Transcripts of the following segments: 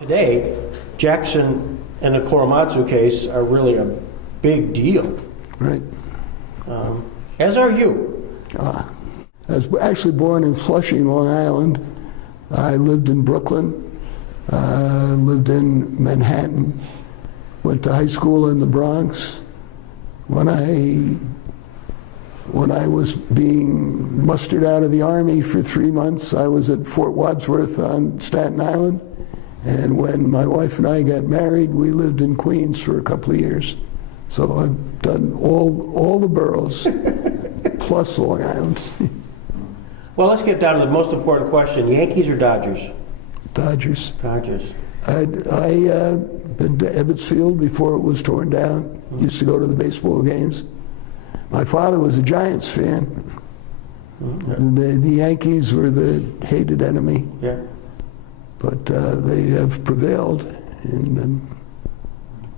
Today, Jackson and the Korematsu case are really a big deal. Right. As are you. I was actually born in Flushing, Long Island. I lived in Brooklyn, lived in Manhattan, went to high school in the Bronx. When I was being mustered out of the Army for 3 months, I was at Fort Wadsworth on Staten Island. And when my wife and I got married, we lived in Queens for a couple of years. So I've done all the boroughs, plus Long Island. Well, let's get down to the most important question. Yankees or Dodgers? Dodgers. Dodgers. I been to Ebbets Field before it was torn down. Used to go to the baseball games. My father was a Giants fan. The Yankees were the hated enemy. Yeah. But they have prevailed. And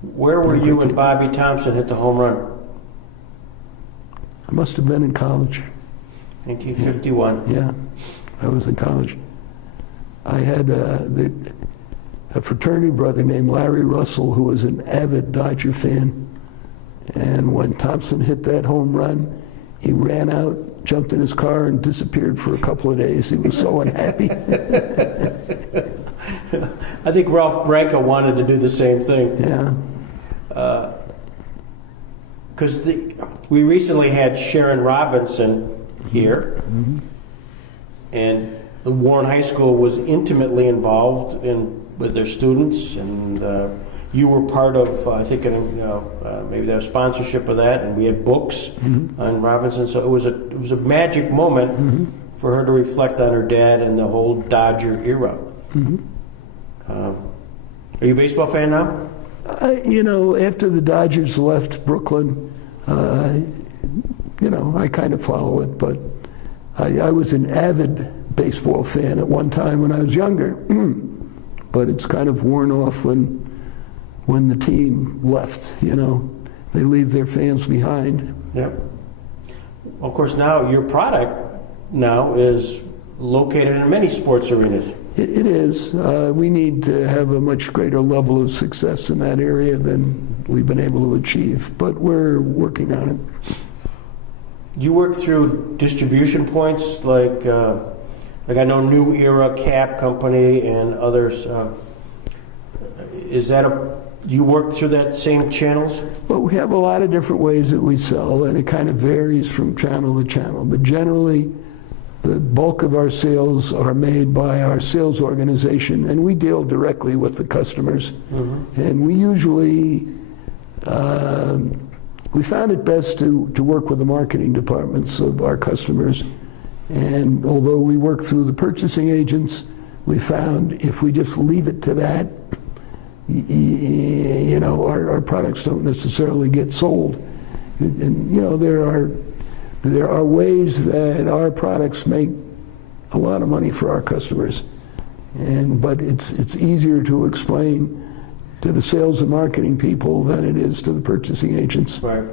where were you when Bobby Thompson hit the home run? I must have been in college. 1951. Yeah, I was in college. I had a fraternity brother named Larry Russell who was an avid Dodger fan. And when Thompson hit that home run, he ran out, jumped in his car, and disappeared for a couple of days. He was so unhappy. I think Ralph Branca wanted to do the same thing. Yeah. Because we recently had Sharon Robinson here, and the Warren High School was intimately involved with their students, and you were part of, I think, maybe their sponsorship of that, and we had books on Robinson. So it was a magic moment for her to reflect on her dad and the whole Dodger era. Are you a baseball fan now? After the Dodgers left Brooklyn, I kind of follow it, but I was an avid baseball fan at one time when I was younger, but it's kind of worn off when the team left, They leave their fans behind. Yeah. Of course, now your product now is located in many sports arenas. It is. We need to have a much greater level of success in that area than we've been able to achieve, but we're working on it. You work through distribution points like I know New Era Cap Company and others. Do you work through that same channels? Well, we have a lot of different ways that we sell, and it kind of varies from channel to channel, but generally the bulk of our sales are made by our sales organization, and we deal directly with the customers. And we usually, we found it best to work with the marketing departments of our customers. And although we work through the purchasing agents, we found if we just leave it to that, our products don't necessarily get sold. And there are ways that our products make a lot of money for our customers, but it's easier to explain to the sales and marketing people than it is to the purchasing agents. Right.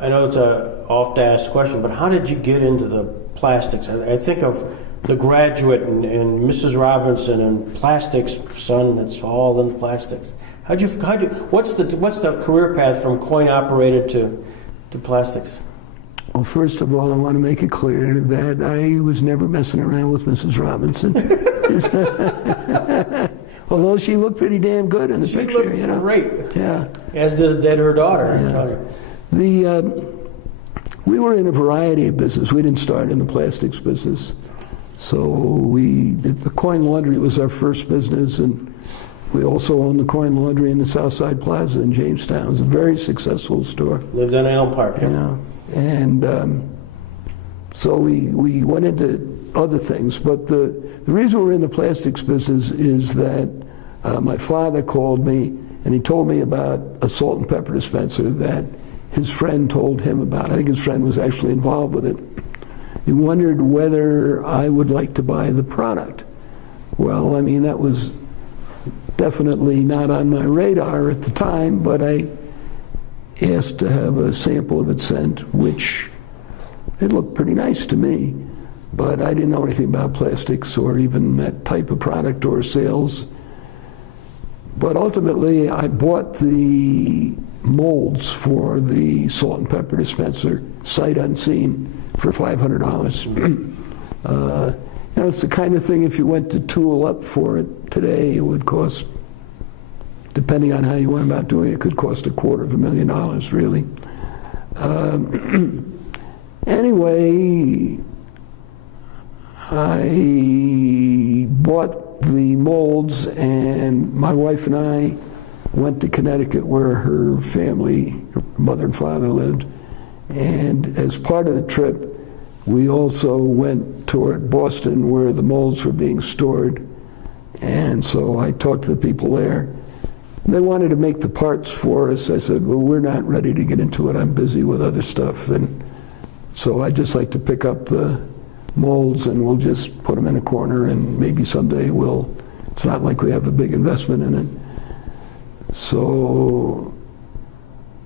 I know it's a oft-asked question, but how did you get into the plastics? I think of The Graduate and Mrs. Robinson and Plastics, son, it's all in plastics. What's the career path from coin-operated to plastics? Well, first of all, I want to make it clear that I was never messing around with Mrs. Robinson. Although she looked pretty damn good in the picture, She looked great. Yeah. As did her daughter. Yeah. We were in a variety of business. We didn't start in the plastics business. So the coin laundry was our first business, and we also owned the coin laundry in the Southside Plaza in Jamestown. It was a very successful store. Lived in Elm Park. Yeah. And so we went into other things. But the reason we're in the plastics business is that my father called me, and he told me about a salt and pepper dispenser that his friend told him about. I think his friend was actually involved with it. He wondered whether I would like to buy the product. Well, I mean, that was definitely not on my radar at the time, but I asked to have a sample of it sent, which it looked pretty nice to me. but I didn't know anything about plastics or even that type of product or sales. But ultimately, I bought the molds for the salt and pepper dispenser, sight unseen, for $500. It's the kind of thing, if you went to tool up for it today, it would cost, depending on how you went about doing it, could cost $250,000, really. Anyway, I bought the molds, and my wife and I went to Connecticut, where her family, her mother and father, lived. And as part of the trip, we also went toward Boston, where the molds were being stored. And so I talked to the people there. They wanted to make the parts for us. I said, well, we're not ready to get into it. I'm busy with other stuff. And so I'd just like to pick up the molds, and we'll just put them in a corner, and maybe someday it's not like we have a big investment in it. So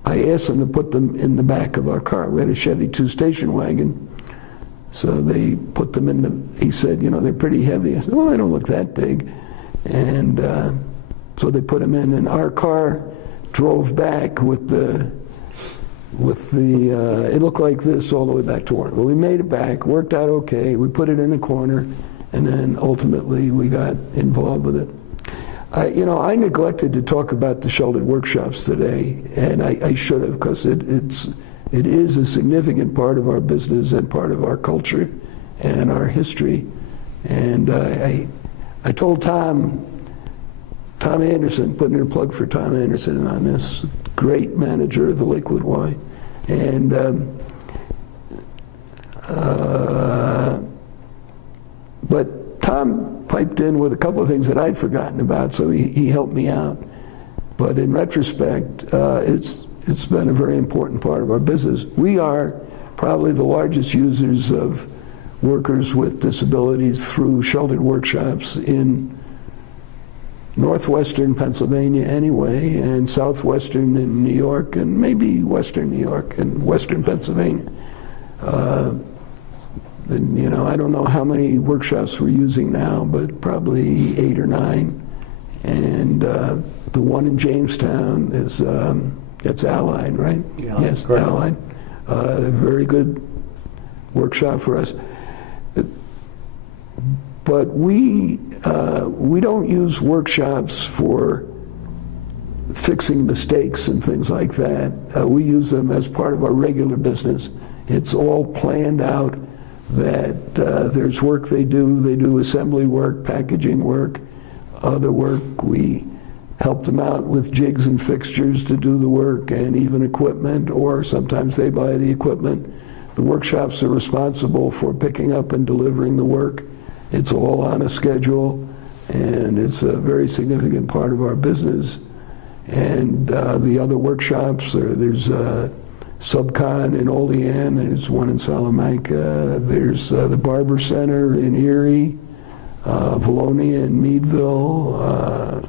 I asked them to put them in the back of our car. We had a Chevy 2-station wagon. So they put them in he said, they're pretty heavy. I said, well, they don't look that big. And so they put them in, and our car drove back with the it looked like this all the way back to Warren. Well, we made it back, worked out okay. We put it in the corner, and then ultimately we got involved with it. I neglected to talk about the sheltered workshops today, and I should have, because it is a significant part of our business and part of our culture and our history. And I told Tom Anderson, putting in a plug for Tom Anderson on this, great manager of the Lakewood Y. And but Tom piped in with a couple of things that I'd forgotten about, so he helped me out. But in retrospect, it's been a very important part of our business. We are probably the largest users of workers with disabilities through sheltered workshops in northwestern Pennsylvania anyway, and southwestern in New York, and maybe western New York and western Pennsylvania. I don't know how many workshops we're using now, but probably 8 or 9. And the one in Jamestown is, that's Allied, right? Yeah, yes, correct. Allied. A very good workshop for us. But we don't use workshops for fixing mistakes and things like that. We use them as part of our regular business. It's all planned out that there's work they do assembly work, packaging work, other work. We help them out with jigs and fixtures to do the work, and even equipment, or sometimes they buy the equipment. The workshops are responsible for picking up and delivering the work. It's all on a schedule, and it's a very significant part of our business. And the other workshops, there's Subcon in Olean, there's one in Salamanca, there's the Barber Center in Erie, Valonia in Meadville,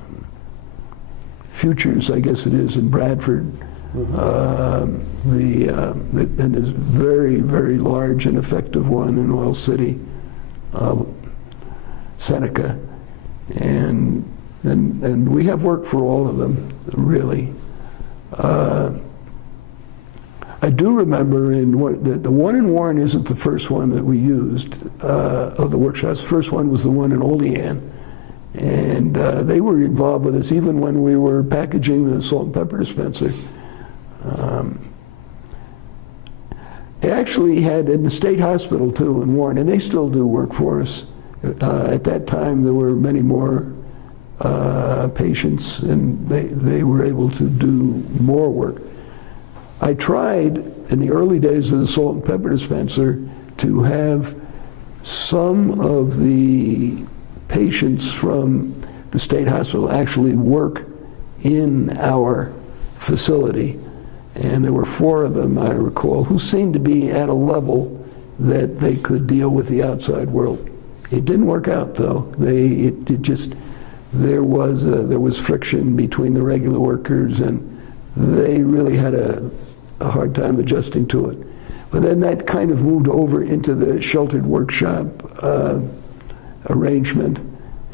Futures, I guess it is, in Bradford. And there's a very, very large and effective one in Oil City, Seneca, and we have work for all of them, really. I do remember the one in Warren isn't the first one that we used of the workshops. The first one was the one in Olean, and they were involved with us even when we were packaging the salt and pepper dispenser. They actually had in the state hospital too in Warren, and they still do work for us. At that time, there were many more patients, and they were able to do more work. I tried in the early days of the salt and pepper dispenser to have some of the patients from the state hospital actually work in our facility. And there were 4 of them, I recall, who seemed to be at a level that they could deal with the outside world. It didn't work out, though. There was friction between the regular workers, and they really had a hard time adjusting to it. But then that kind of moved over into the sheltered workshop arrangement,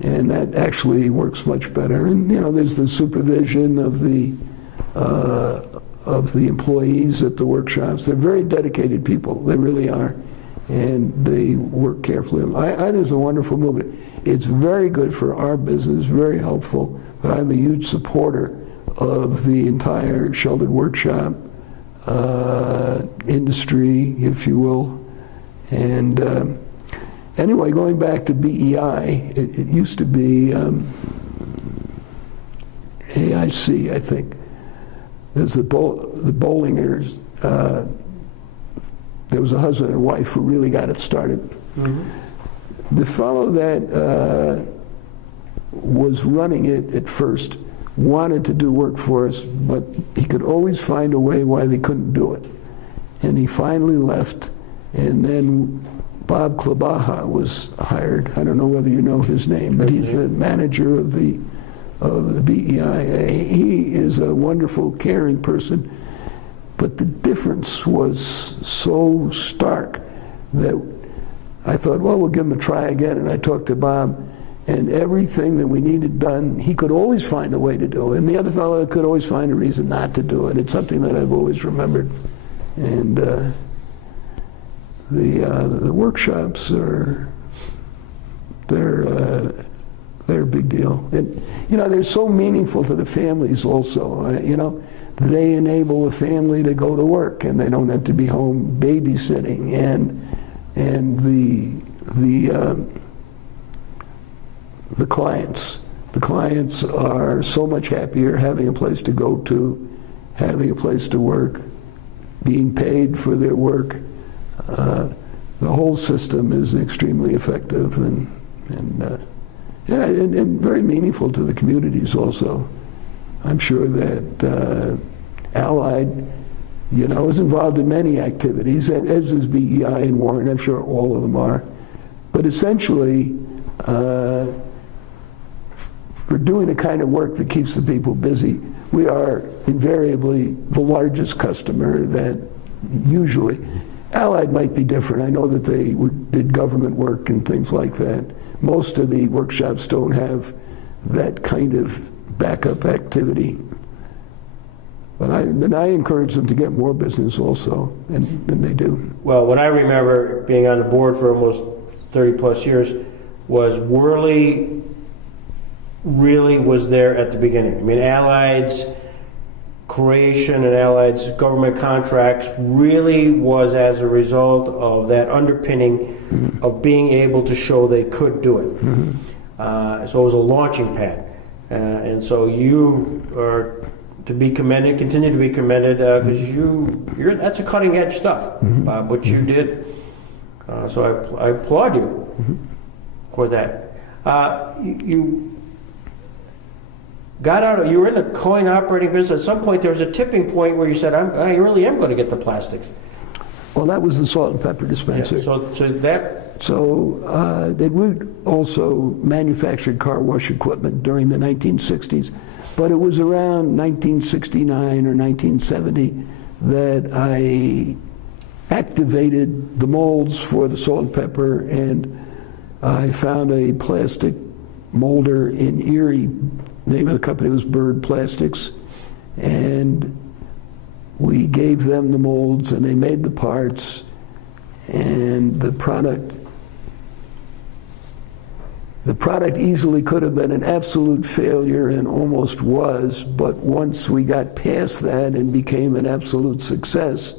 and that actually works much better. And there's the supervision of the employees at the workshops. They're very dedicated people. They really are, and they work carefully. I think it's a wonderful movement. It's very good for our business, very helpful. But I'm a huge supporter of the entire sheltered workshop industry, if you will. And anyway, going back to BEI, it used to be AIC, I think. There's the Bollingers. There was a husband and wife who really got it started. Mm-hmm. The fellow that was running it at first wanted to do work for us, but he could always find a way why they couldn't do it. And he finally left, and then Bob Klabaha was hired. I don't know whether you know his name, but he's the manager of the BEI. He is a wonderful, caring person, but the difference was so stark that I thought, well, we'll give him a try again. And I talked to Bob, and everything that we needed done, he could always find a way to do it. And the other fellow could always find a reason not to do it. It's something that I've always remembered. And the workshops they're a big deal. And they're so meaningful to the families also. They enable a family to go to work, and they don't have to be home babysitting. And the clients are so much happier having a place to go to, having a place to work, being paid for their work. The whole system is extremely effective and very meaningful to the communities also. I'm sure that Allied, is involved in many activities, as is BEI and Warren. I'm sure all of them are. But essentially, for doing the kind of work that keeps the people busy, we are invariably the largest customer that usually. Allied might be different. I know that they did government work and things like that. Most of the workshops don't have that kind of backup activity. But I encourage them to get more business also, and they do. Well, what I remember being on the board for almost 30 plus years was Whirley really was there at the beginning. I mean, Allied's creation and Allied's government contracts really was as a result of that underpinning of being able to show they could do it. Mm-hmm. So it was a launching pad. And so you are to be commended, continue to be commended, because you're that's a cutting edge stuff, Bob, what you did. So I applaud you for that. You got out. You were in the coin operating business. At some point, there was a tipping point where you said, "I really am going to get the plastics." Well, that was the salt and pepper dispenser. Yeah, they would also manufactured car wash equipment during the 1960s, but it was around 1969 or 1970 that I activated the molds for the salt and pepper, and I found a plastic molder in Erie. The name of the company was Bird Plastics, and we gave them the molds, and they made the parts, and the product easily could have been an absolute failure, and almost was, but once we got past that and became an absolute success,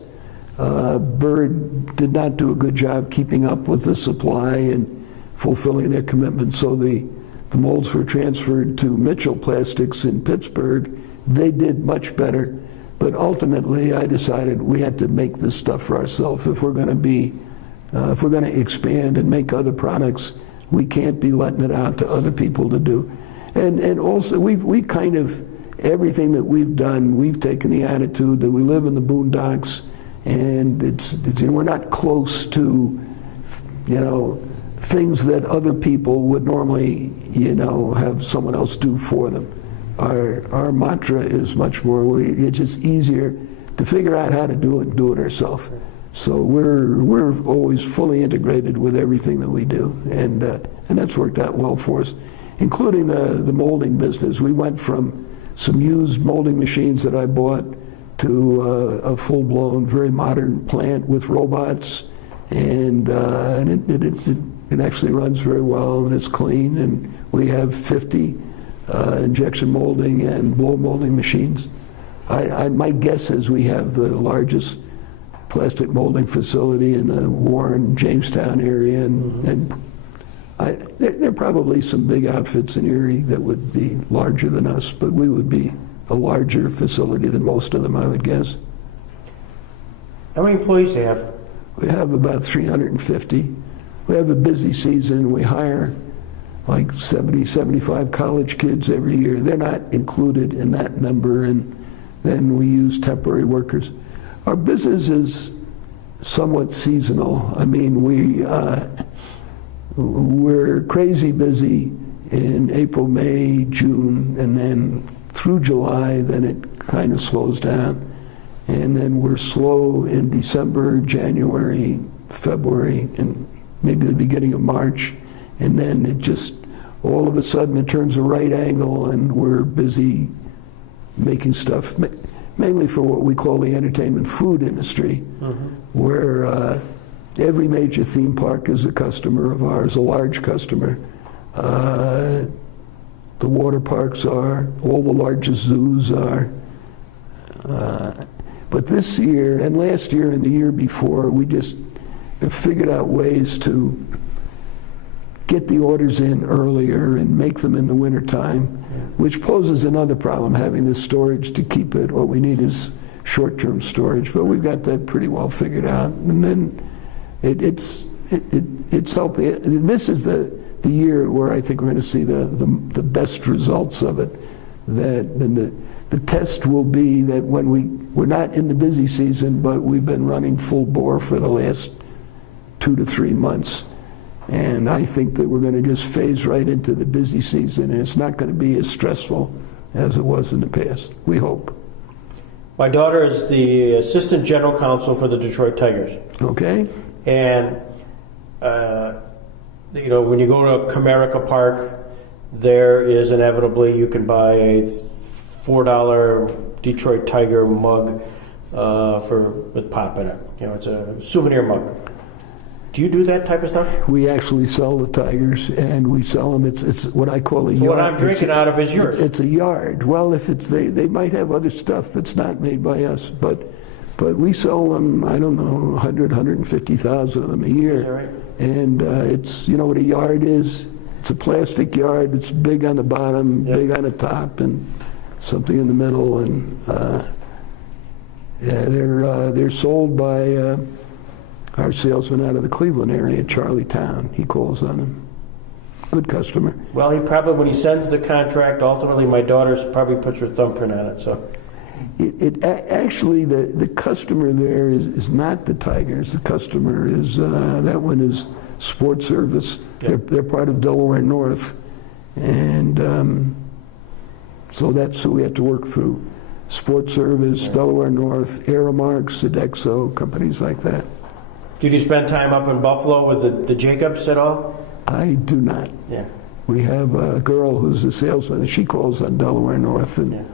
Bird did not do a good job keeping up with the supply and fulfilling their commitments, so the molds were transferred to Mitchell Plastics in Pittsburgh. They did much better, but ultimately I decided we had to make this stuff for ourselves. If we're going to expand and make other products, we can't be letting it out to other people to do. And also we kind of, everything that we've done, we've taken the attitude that we live in the boondocks, and it's we're not close to, things that other people would normally, have someone else do for them. Our mantra is much more, it's just easier to figure out how to do it and do it ourselves. So we're always fully integrated with everything that we do, and that's worked out well for us, including the molding business. We went from some used molding machines that I bought to a full-blown, very modern plant with robots, and it actually runs very well, and it's clean, and we have 50 injection molding and blow molding machines. My guess is we have the largest plastic molding facility in the Warren, Jamestown area, and there are probably some big outfits in Erie that would be larger than us, but we would be a larger facility than most of them, I would guess. How many employees do you have? We have about 350. We have a busy season. We hire like 70, 75 college kids every year. They're not included in that number, and then we use temporary workers. Our business is somewhat seasonal. I mean, we're crazy busy in April, May, June, and then through July, then it kind of slows down. And then we're slow in December, January, February, and maybe the beginning of March. And then it just, all of a sudden, it turns a right angle, and we're busy making stuff, mainly for what we call the entertainment food industry, where every major theme park is a customer of ours, a large customer. The water parks are, all the largest zoos are. But this year, and last year and the year before, we just have figured out ways to get the orders in earlier and make them in the wintertime, which poses another problem, having the storage to keep it. What we need is short-term storage, but we've got that pretty well figured out. And then it's helping. This is the year where I think we're going to see the best results of it. The test will be that when we're not in the busy season, but we've been running full bore for the last 2 to 3 months. And I think that we're going to just phase right into the busy season, and it's not going to be as stressful as it was in the past, we hope. My daughter is the assistant general counsel for the Detroit Tigers. Okay. And, when you go to Comerica Park, there is inevitably, you can buy a $4 Detroit Tiger mug with pop in it. It's a souvenir mug. Do you do that type of stuff? We actually sell the Tigers, and we sell them. It's what I call a yard. What I'm drinking out of is yours. It's a yard. Well, if it's they might have other stuff that's not made by us, but we sell them. I don't know, 150,000 of them a year. Is that right? And it's what a yard is. It's a plastic yard. It's big on the bottom, big on the top, and something in the middle. And they're sold by our salesman out of the Cleveland area, Charlie Town. He calls on them. Good customer. Well, he probably, when he sends the contract, ultimately my daughter probably puts her thumbprint on it. So, actually, the customer there is not the Tigers. The customer is that one is Sports Service. Yep. They're part of Delaware North, and so that's who we have to work through. Sports Service, Delaware North, Aramark, Sodexo, companies like that. Did you spend time up in Buffalo with the Jacobs at all? I do not. Yeah. We have a girl who's a salesman, and she calls on Delaware North, and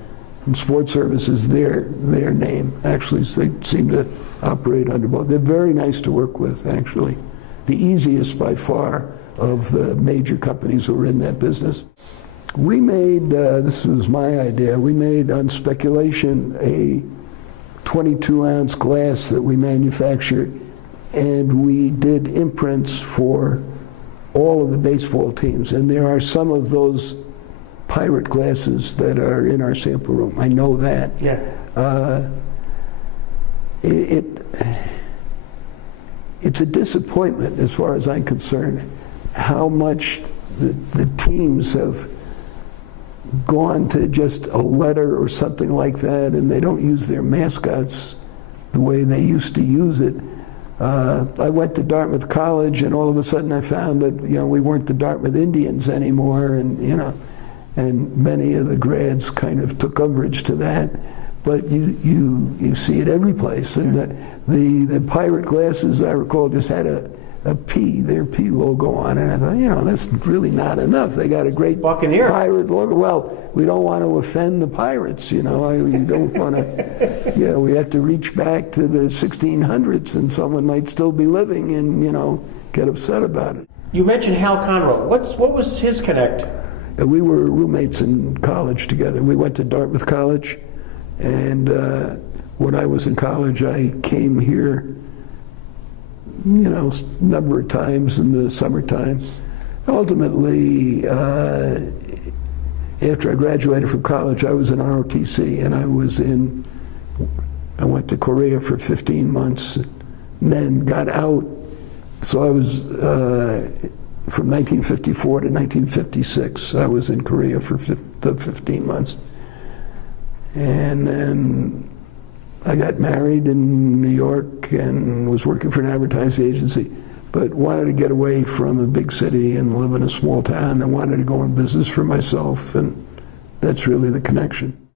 Sports Service is their name, actually. So they seem to operate under both. They're very nice to work with, actually. The easiest by far of the major companies who are in that business. We made, this was my idea, we made on speculation a 22-ounce glass that we manufactured, and we did imprints for all of the baseball teams. And there are some of those pirate glasses that are in our sample room. I know that. Yeah. It's a disappointment, as far as I'm concerned, how much the teams have gone to just a letter or something like that, and they don't use their mascots the way they used to use it. I went to Dartmouth College, and all of a sudden I found that we weren't the Dartmouth Indians anymore, and and many of the grads kind of took umbrage to that. but you see it every place. And the pirate glasses, I recall, just had their P logo on it. And I thought, you know, that's really not enough. They got a great Buccaneer pirate logo. Well, we don't want to offend the pirates, you know. You don't want to, you know, we have to reach back to the 1600s, and someone might still be living and, you know, get upset about it. You mentioned Hal Conroe. What was his connect? We were roommates in college together. We went to Dartmouth College, and when I was in college, I came here, you know, a number of times in the summertime. Ultimately, after I graduated from college, I was in ROTC, and I went to Korea for 15 months, and then got out. So I was, from 1954 to 1956, I was in Korea for the 15 months. And then I got married in New York and was working for an advertising agency, but wanted to get away from a big city and live in a small town. I wanted to go in business for myself, and that's really the connection.